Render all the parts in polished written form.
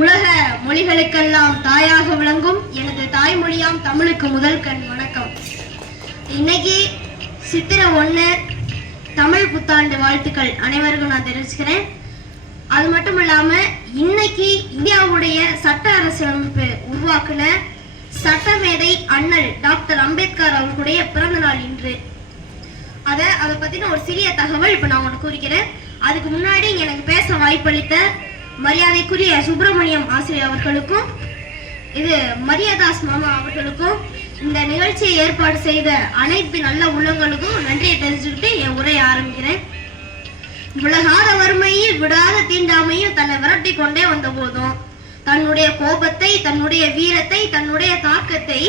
உலக மொழிகளுக்கெல்லாம் தாயாக விளங்கும் எனது தாய்மொழியாம் தமிழுக்கு முதல் கண் வணக்கம். இன்னைக்கு சித்திரை 1 தமிழ் புத்தாண்டு வாழ்த்துக்கள் அனைவருக்கும் நான் தெரிவிச்சுக்கிறேன். அது மட்டும் இல்லாம இன்னைக்கு இந்தியாவுடைய சட்ட அரசியலமைப்பு உருவாக்குன சட்டமேதை அண்ணல் டாக்டர் அம்பேத்கர் அவர்களுடைய பிறந்த நாள் இன்று. அதை பத்தின ஒரு சிறிய தகவல் இப்ப நான் உங்களுக்கு கூறுகிறேன். அதுக்கு முன்னாடி எனக்கு பேச வாய்ப்பளித்த மரியாதைக்குரிய சுப்பிரமணியம் ஆசிரியர் அவர்களுக்கும் மரியாதாஸ் மாமா அவர்களுக்கும் இந்த நிகழ்ச்சியை ஏற்பாடு செய்த அனைத்து நல்ல உள்ளங்களுக்கும் நன்றியை தெரிஞ்சுக்கிட்டு என் உரையை ஆரம்பிக்கிறேன். விலகாத வறுமையில் விடாத தீண்டாமையும் தன்னை விரட்டி கொண்டே வந்த போதும் தன்னுடைய கோபத்தை, தன்னுடைய வீரத்தை, தன்னுடைய தாக்கத்தை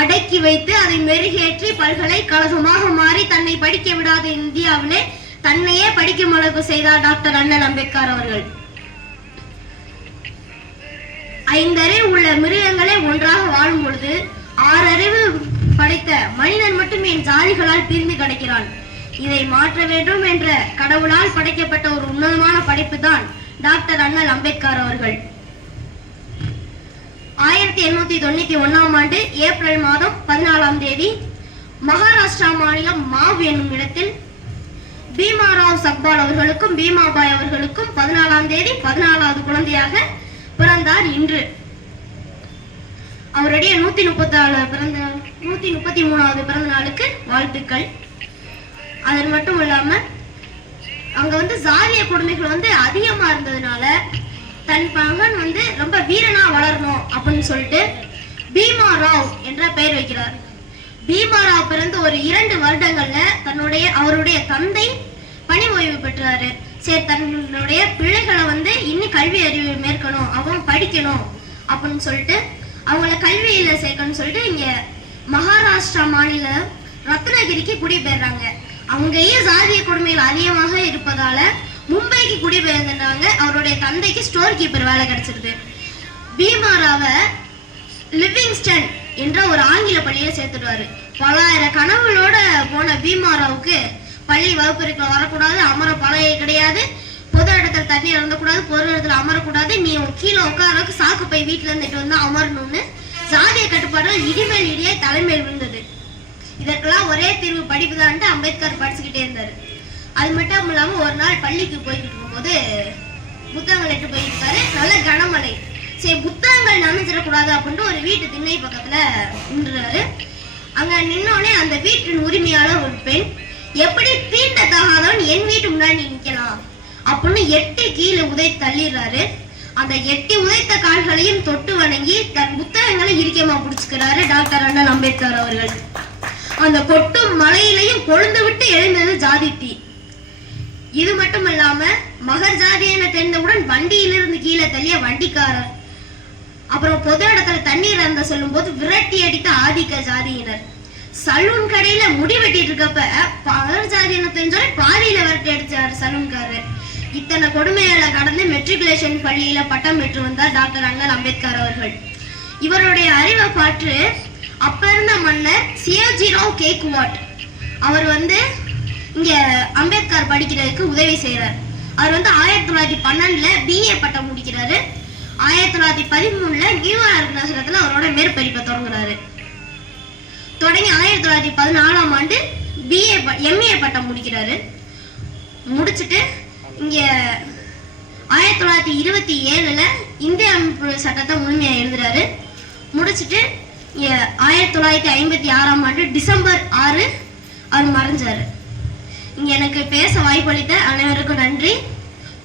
அடக்கி வைத்து அதை மெருகேற்றி பல்கலைக்கழகமாக மாறி தன்னை படிக்க விடாத இந்தியாவிலே தன்னையே படிக்கும் அளவுக்கு செய்தார் டாக்டர் அண்ணல் அம்பேத்கர் அவர்கள். 5 அறிவு உள்ள மிருகங்களே ஒன்றாக வாழும் பொழுது 6 அறிவு படைத்த மனிதன் மட்டும் என் ஜாதிகளால் பிரிந்து கிடக்கிறான். இதை மாற்ற வேண்டும் என்ற கடவுளால் படைக்கப்பட்ட ஒரு உன்னதமான படைப்பு தான் டாக்டர் அண்ணல் அம்பேத்கர் அவர்கள். 1891ஆம் ஆண்டு ஏப்ரல் மாதம் 14ஆம் தேதி மகாராஷ்டிரா மாநிலம் மாவ் என்னும் இடத்தில் பீமாராவ் சக்பால் அவர்களுக்கும் பீமாபாய் அவர்களுக்கும் 14ஆம் தேதி 14வது குழந்தையாக பிறந்தார். இன்று அவருடைய 133வது பிறந்த நாளுக்கு வாழ்த்துக்கள். அது மட்டும் இல்லாம அங்க சாதிய கொடுமைகள் அதிகமா இருந்ததுனால தன் மகன் ரொம்ப வீரனா வளரணும் அப்படின்னு சொல்லிட்டு பீமாராவ் என்ற பெயர் வைக்கிறார். பீமாராவ் பிறந்து ஒரு 2 வருடங்கள்ல அவருடைய தந்தை பணி ஓய்வு பெற்றாரு. சரி, தன்னுடைய பிள்ளைகளை இன்னும் கல்வி அறிவு மேற்கணும், அவங்க படிக்கணும் அப்படின்னு சொல்லிட்டு அவங்கள கல்வியில சேர்க்கணும்னு சொல்லிட்டு இங்க மகாராஷ்டிரா மாநில ரத்னகிரிக்கு குடிபெயர்றாங்க. அங்கேயும் சாதிய கொடுமைகள் அதிகமாக இருப்பதால மும்பைக்கு குடிபெயர்ந்தாங்க. அவருடைய தந்தைக்கு ஸ்டோர் கீப்பர் வேலை கிடைச்சிருது. பீமாராவை லிவிங்ஸ்டன் என்ற ஒரு ஆங்கில பள்ளியில சேர்த்துடுவாரு. பலாயிரம் கனவுகளோட போன பீமாராவுக்கு பள்ளி வகுப்பிற்கு வரக்கூடாது, அமர பழைய கிடையாது, பொது இடத்துல தண்ணி இறந்தக்கூடாது, பொது இடத்துல அமரக்கூடாது, நீ கீழே உட்காரக்கு சாக்கு போய் வீட்டுல இருந்துட்டு வந்து அமரணும்னு சாதிய கட்டுப்பாடுகள் இடிமேல் இடியே தலைமையில் விழுந்தது. இதற்கெல்லாம் ஒரே தீர்வு படிப்பு தான் அம்பேத்கர் படிச்சுக்கிட்டே இருந்தாரு. அது மட்டும் இல்லாம ஒரு நாள் பள்ளிக்கு போய்கிட்டு இருக்கும்போது புத்தகங்கள் எட்டு போயிட்டு இருக்காரு. நல்ல கனமழை. சரி, புத்தகங்கள் நனைஞ்சிடக்கூடாது அப்படின்ட்டு ஒரு வீட்டு திண்ணை பக்கத்துல நின்றுறாரு. அங்க நின்னோடனே அந்த வீட்டின் உரிமையாளர் ஒரு பெண், எப்படி தீண்டத்தகாதவன் என் வீட்டு முன்னாடி நிக்கலாம் அப்படின்னு 8 கீழே உதைத்து தள்ளிடுறாரு. அந்த 8 உதைத்த கால்களையும் தொட்டு வணங்கி தன் புத்தகங்களை இறுக்கமா பிடிச்சுக்கிறாரு டாக்டர் அண்ணல் அம்பேத்கர் அவர்கள். அந்த கொட்டும் மலையிலையும் கொழுந்து விட்டு எழுந்தது ஜாதி தீ. இது மட்டும் இல்லாம மகர் ஜாதி என தெரிந்தவுடன் வண்டியிலிருந்து கீழே தள்ளிய வண்டிக்காரர், அப்புறம் பொது இடத்துல தண்ணீர் இருந்த சொல்லும் போது விரட்டி அடித்த ஆதிக்க ஜாதியினர், சலூன் கடையில முடி வெட்டிட்டு இருக்கப்ப மகர் ஜாதி என தெரிஞ்சோட பாதியில விரட்டி அடிச்சாரு சலூன்காரர். இத்தனை கொடுமைகளை கடந்து மெட்ரிகுலேஷன் பள்ளியில பட்டம் பெற்று வந்தார் டாக்டர் அண்ணல் அம்பேத்கர் அவர்கள். இவருடைய அறிவை பாற்று அப்ப இருந்த மன்னர் சியோஜிராவ் கேக்வாட் அவர் இங்க அம்பேத்கர் படிக்கிறதுக்கு உதவி செய்யறார். அவர் 1912ல BA பட்டம் முடிக்கிறாரு. 1913ல நியூயார்க் நகரத்துல அவரோட மேற்படிப்பை தொடங்குறாரு. தொடங்கி 1914ஆம் ஆண்டு MA பட்டம் முடிக்கிறாரு. முடிச்சுட்டு இங்க 1927ல இந்திய அமைப்பு சட்டத்தை முழுமையா எழுதுறாரு. முடிச்சுட்டு 1956ஆம் ஆண்டு டிசம்பர் 6 அவர் மறைஞ்சாரு. இங்க எனக்கு பேச வாய்ப்பளித்த அனைவருக்கும் நன்றி.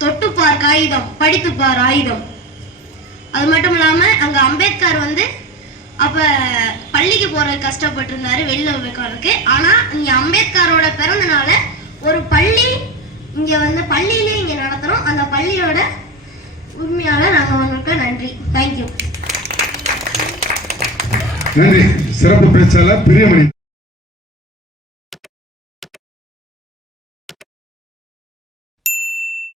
தொட்டுப்பார் காகிதம், படித்துப்பார் ஆயுதம். அது மட்டும் இல்லாம அங்க அம்பேத்கர் அப்ப பள்ளிக்கு போற கஷ்டப்பட்டு இருந்தாரு வெளில வைக்கிறதுக்கு. ஆனா இங்க அம்பேத்கரோட பிறந்தனால ஒரு பள்ளி இங்க பள்ளியிலே இங்க நடத்துறோம். அந்த பள்ளியோட உரிமையாளர் நாங்க உங்களுக்கு நன்றி. தேங்க்யூ. நன்றி. சிறப்பு பேச்சாளர் பிரியமணி.